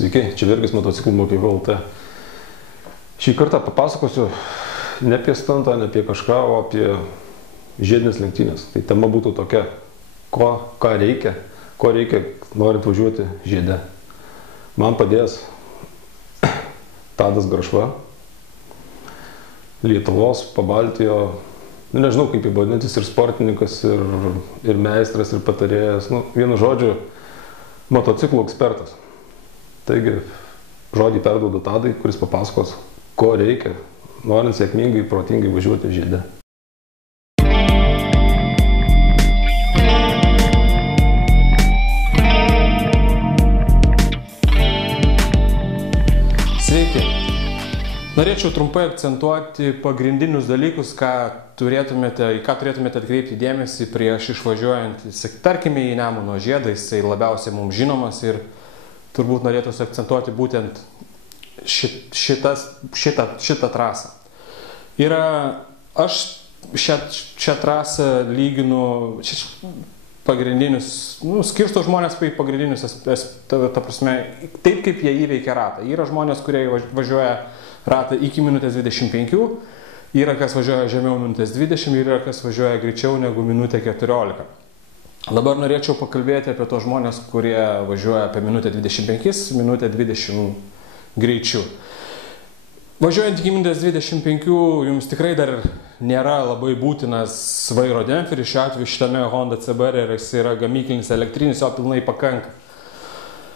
Sveiki, čia Virgis motociklų mokykla LT. Šį kartą papasakosiu ne apie stantą, ne apie kažką, o apie žiedinės lenktynės. Tai tema būtų tokia, ko reikia norint važiuoti žiede. Man padės Tadas Grašva, Lietuvos, Pabaltijo, nežinau kaip jį vadintis, ir sportininkas, ir meistras, ir patarėjas, vienu žodžiu, motociklų ekspertas. Taigi, žodį perduodu Tadai, kuris papasakos, ko reikia, norint sėkmingai, protingai važiuoti žiede. Sveiki. Norėčiau trumpai akcentuoti pagrindinius dalykus, į ką turėtumėte atkreipti dėmesį prieš išvažiuojant, tarkime, į Nemuno žiedą, jisai labiausiai mums žinomas ir turbūt norėtųsi akcentuoti būtent šitą trasą. Aš šią trasą lyginu pagrindinius, skirsto žmonės į pagrindinius, ta prasme, taip kaip jie įveikia ratą. Yra žmonės, kurie važiuoja ratą iki minutės 25, yra kas važiuoja žemiau minutės 20 ir yra kas važiuoja greičiau negu minutė 14. Dabar norėčiau pakalbėti apie tos žmonės, kurie važiuoja apie minutę 25, minutę 20 greičiu. Važiuojant iki minutės 25 jums tikrai dar nėra labai būtinas vairo demperis. Šiuo atveju šitame Honda CBR jis yra gamyklinis elektrinis, jo pilnai pakanka.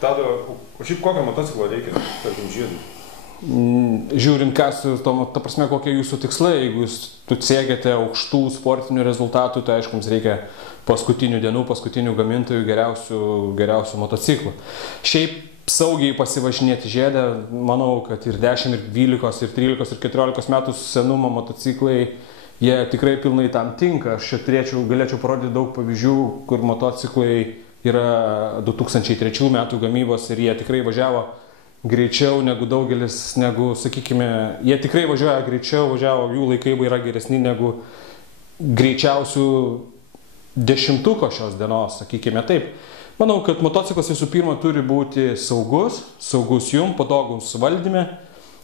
Tada, o šiaip kokio motociklo reikia, tarkim, žiedui? Žiūrint, ta prasme, kokie jūsų tikslai. Jeigu jūs siekiate aukštų sportinių rezultatų, tai aišku, jums reikia paskutinių dienų, paskutinių gamintojų geriausių motociklų. Šiaip saugiai pasivažinėti žiedę, manau, kad ir 10, ir 12, ir 13, ir 14 metų senumo motociklai, jie tikrai pilnai tam tinka. Aš galėčiau parodyti daug pavyzdžių, kur motociklai yra 2003 metų gamybos ir jie tikrai važiavo greičiau negu daugelis, sakykime, jie tikrai važiuoja greičiau, jų laikai yra geresni negu greičiausių dešimtuko šios dienos, sakykime taip. Manau, kad motociklas visų pirma turi būti saugus jums, patogus valdyme,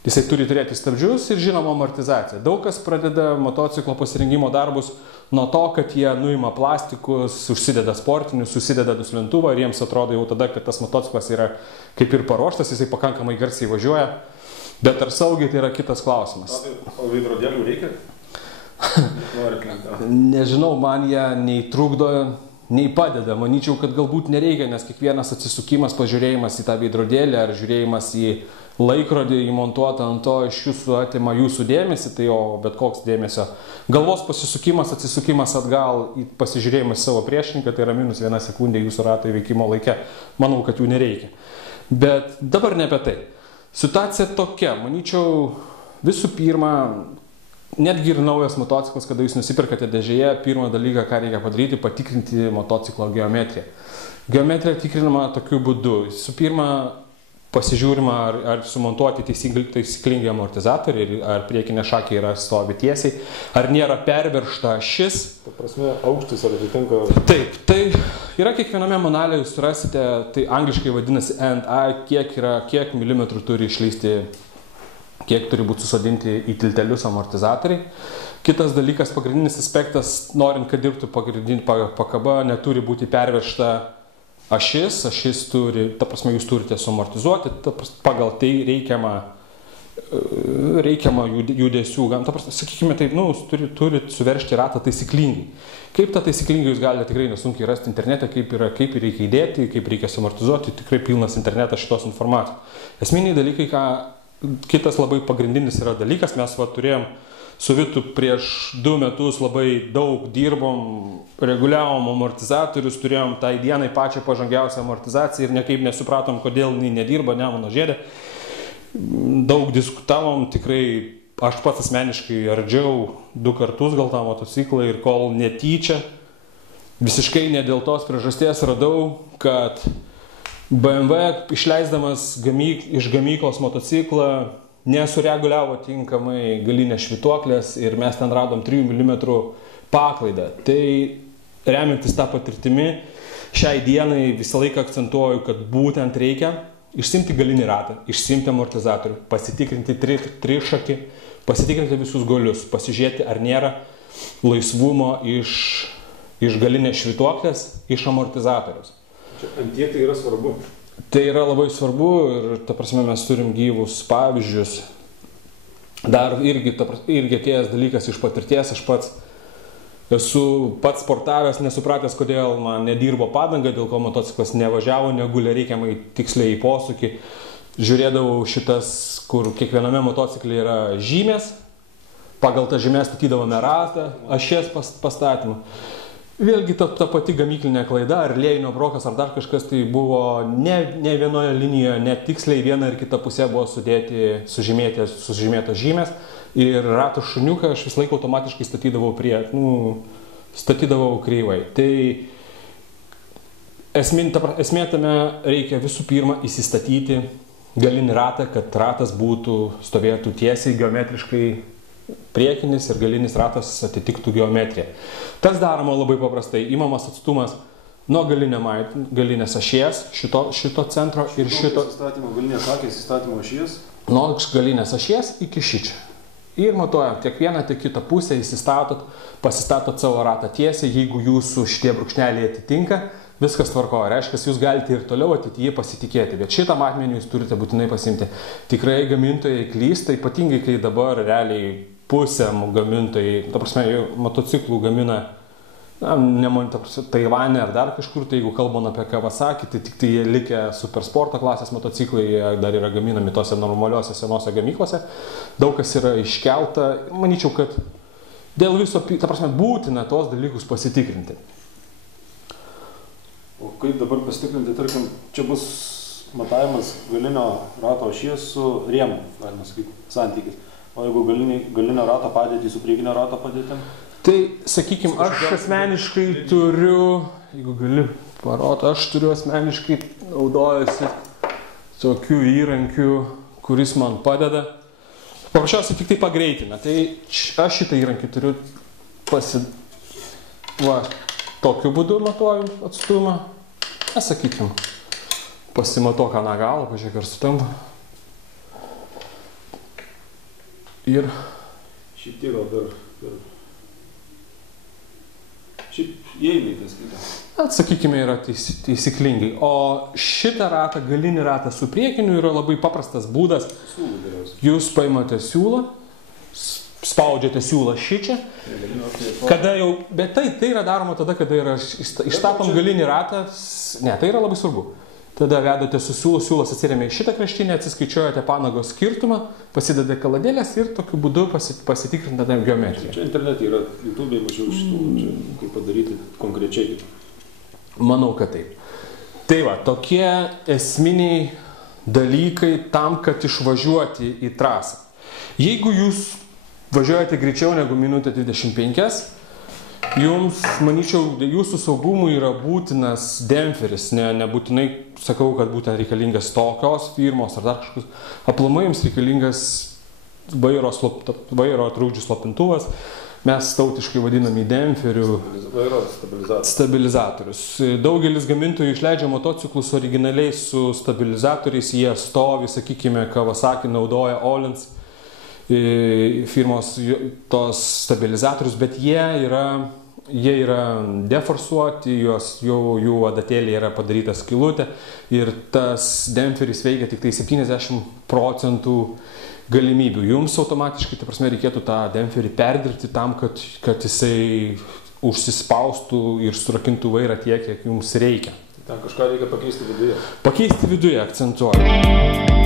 jisai turi turėti stabdžius ir žinoma amortizaciją. Daug kas pradeda motociklo pasirinkimo darbus nuo to, kad jie nuima plastikus, užsideda sportinius, susideda duslintuvą ir jiems atrodo jau tada, kad tas motociklas yra kaip ir paruoštas, jisai pakankamai garsiai važiuoja, bet ar saugiai tai yra kitas klausimas. O veidrodėlių reikia? Nežinau, man jie nei trukdo, nei padeda. Manyčiau, kad galbūt nereikia, nes kiekvienas atsisukimas, pažiūrėjimas į tą veidrodėlį ar žiūrėjimas į laikrodį įmontuotą ant to iš jūsų atima jūsų dėmesį, tai bet koks dėmesio. Galvos pasisukimas, atsisukimas atgal, pasižiūrėjimas savo priešininką, tai yra -1 sekundė jūsų rato įveikimo laike. Manau, kad jų nereikia. Bet dabar ne apie tai. Situacija tokia, manyčiau, visų pirma, netgi ir naujas motociklas, kada jūs nusipirkate dėžėje, pirmą dalyką, ką reikia padaryti, patikrinti motociklo geometriją. Geometrija tikrinama tokiu būdu. Visų pirma, pasižiūrima, ar sumontuoti taisyklingi amortizatoriai, ar priekinė šakė yra stovi tiesiai, ar nėra perveršta ašis. Ta prasme, aukštis ar atitinka... Taip, tai yra kiekviename manuale, jūs rasite, tai angliškai vadinasi NI, kiek milimetrų turi išleisti, kiek turi būti susodinti į tiltelius amortizatoriai. Kitas dalykas, pagrindinis aspektas, norint, kad dirbtų pakaba, neturi būti perveršta ašis turi, ta prasme, jūs turite suamortizuoti, pagal tai reikiamą judesių, ta prasme, sakykime taip, turit suveržti ratą taisyklingai. Kaip tą taisyklingai jūs galite tikrai nesunkiai rasti internete, kaip reikia įdėti, kaip reikia suamortizuoti, tikrai pilnas internetas šitos informacijos. Esminiai dalykai, kitas labai pagrindinis yra dalykas, mes turėjom su Vitu prieš 2 metus labai daug dirbom, reguliavom amortizatorius, turėjom tai dienai pačią pažangiausią amortizaciją ir niekaip nesupratom, kodėl jinai nedirba Nemuno žiede. Daug diskutavom, tikrai aš pats asmeniškai ardžiau 2 kartus gal tą motociklą ir kol netyčia, visiškai ne dėl tos priežasties radau, kad BMW išleisdamas iš gamyklos motociklą nesureguliavo tinkamai galinės švytuoklės ir mes ten radom 3 mm paklaidą. Tai remiantis tą patirtimi, šiai dienai visą laiką akcentuoju, kad būtent reikia išsimti galinį ratą, išsimti amortizatorių, pasitikrinti trišakį, pasitikrinti visus golius, pasižiūrėti, ar nėra laisvumo iš galinės švytuoklės, iš amortizatorius. Čia ant tiek tai yra svarbu. Tai yra labai svarbu ir, ta prasme, mes turim gyvus pavyzdžius. Dar irgi atėjęs dalykas iš patirties, aš pats esu pats sportavęs, nesupratęs, kodėl man nedirbo padanga, dėl ko motociklas nevažiavo, negulė reikiamai tiksliai į posūkį. Žiūrėdavau šitas, kur kiekviename motociklė yra žymės, pagal tą žymę statydavome ratą, ašies pastatymą. Vėlgi ta pati gamyklinė klaida, ar lėjinio brokas, ar dar kažkas, tai buvo ne vienoje linijoje, net tiksliai viena ir kita pusė buvo sužymėtos žymės. Ir ratų šuniuką aš vis laik automatiškai statydavau kreivai. Tai esmė tame reikia visų pirma įsistatyti galinį ratą, kad ratas stovėtų tiesiai, geometriškai priekinis ir galinis ratas atitiktų geometriją. Tas daroma labai paprastai. Imamas atstumas nuo galinės ašies, šito centro ir šito... Galinės akės įstatymo ašies? Nuo galinės ašies iki šičio. Ir matuojam tiek vieną, tiek kitą pusę, pasistatot savo ratą tiesiai, jeigu jūsų šitie brūkšneliai atitinka, viskas tvarkoja. Reiškia, jūs galite ir toliau ateityje pasitikėti, bet šitą matmenį jūs turite būtinai pasimti. Tikrai gamintojai klysta, ypatingai kai dabar realiai pusė gamintojai, ta prasme, motociklų gamina Taivane ar dar kažkur, tai jeigu kalbam apie Kawasaki, tai tik tai jie likę supersporto klasės motociklai, jie dar yra gaminami tose normaliuose senose gamyklose. Daug kas yra iškelta. Manyčiau, kad dėl viso, ta prasme, būtina tos dalykus pasitikrinti. O kaip dabar pasitikrinti, tarkim, čia bus matavimas galinio rato ašies su rėmu, galima sakyti, santykis. O jeigu galinio rato padėtį su priekinio rato padėtim? Tai, sakykime, aš asmeniškai turiu, jeigu gali parodyti, aš turiu asmeniškai naudojusi tokių įrankių, kuris man padeda. Paprasčiausiai tik tai pagreitina. Tai aš šitą įrankį turiu tokiu būdu matuoju atstumą. Sakykime, pasimatuok ką galą, pažiūrėk, ar sutampa. Ir šiek tiek gal per... Šiaip įeina į tas kitą. Sakykime, yra taisyklingai. O šitą ratą, galinį ratą su priekiniu yra labai paprastas būdas. Jūs paimate siūlą, spaudžiate siūlą šičia. Kada jau, bet tai yra daroma tada, kada yra išstatom galinį ratą. Ne, tai yra labai svarbu. Tada vedate su siūlu, siūlas atsiremia į šitą kraštinę, atsiskaičiuojate panagos skirtumą, pasidedate kaladėlės ir tokiu būdu pasitikrinate geometriją. Čia internete yra, YouTube'ai mačiau šitų, kaip padaryti konkrečiai. Manau, kad taip. Tai va, tokie esminiai dalykai tam, kad išvažiuoti į trasą. Jeigu jūs važiuojate greičiau negu minutę 25, jums, manyčiau, jūsų saugumui yra būtinas demperis, nebūtinai sakau, kad būtent reikalingas tokios firmos ar dar kažkokius. Aplamai jums reikalingas vairo trukdžių slopintuvas, mes tautiškai vadinami demperių stabilizatorius. Daugelis gamintojų išleidžia motociklus originaliai su stabilizatoriais, jie stovi, sakykime, Kawasaki naudoja Öhlins firmos tos stabilizatorius, bet jie yra deforsuoti, jų adatėlė yra padaryta skylutė ir tas demperis veikia tik tai 70% galimybių. Jums automatiškai, ta prasme, reikėtų tą demperį perdirbti tam, kad jisai užsispaustų ir surakintų vairą tiek, kiek jums reikia. Ten kažką reikia pakeisti viduje. Pakeisti viduje, akcentuoju.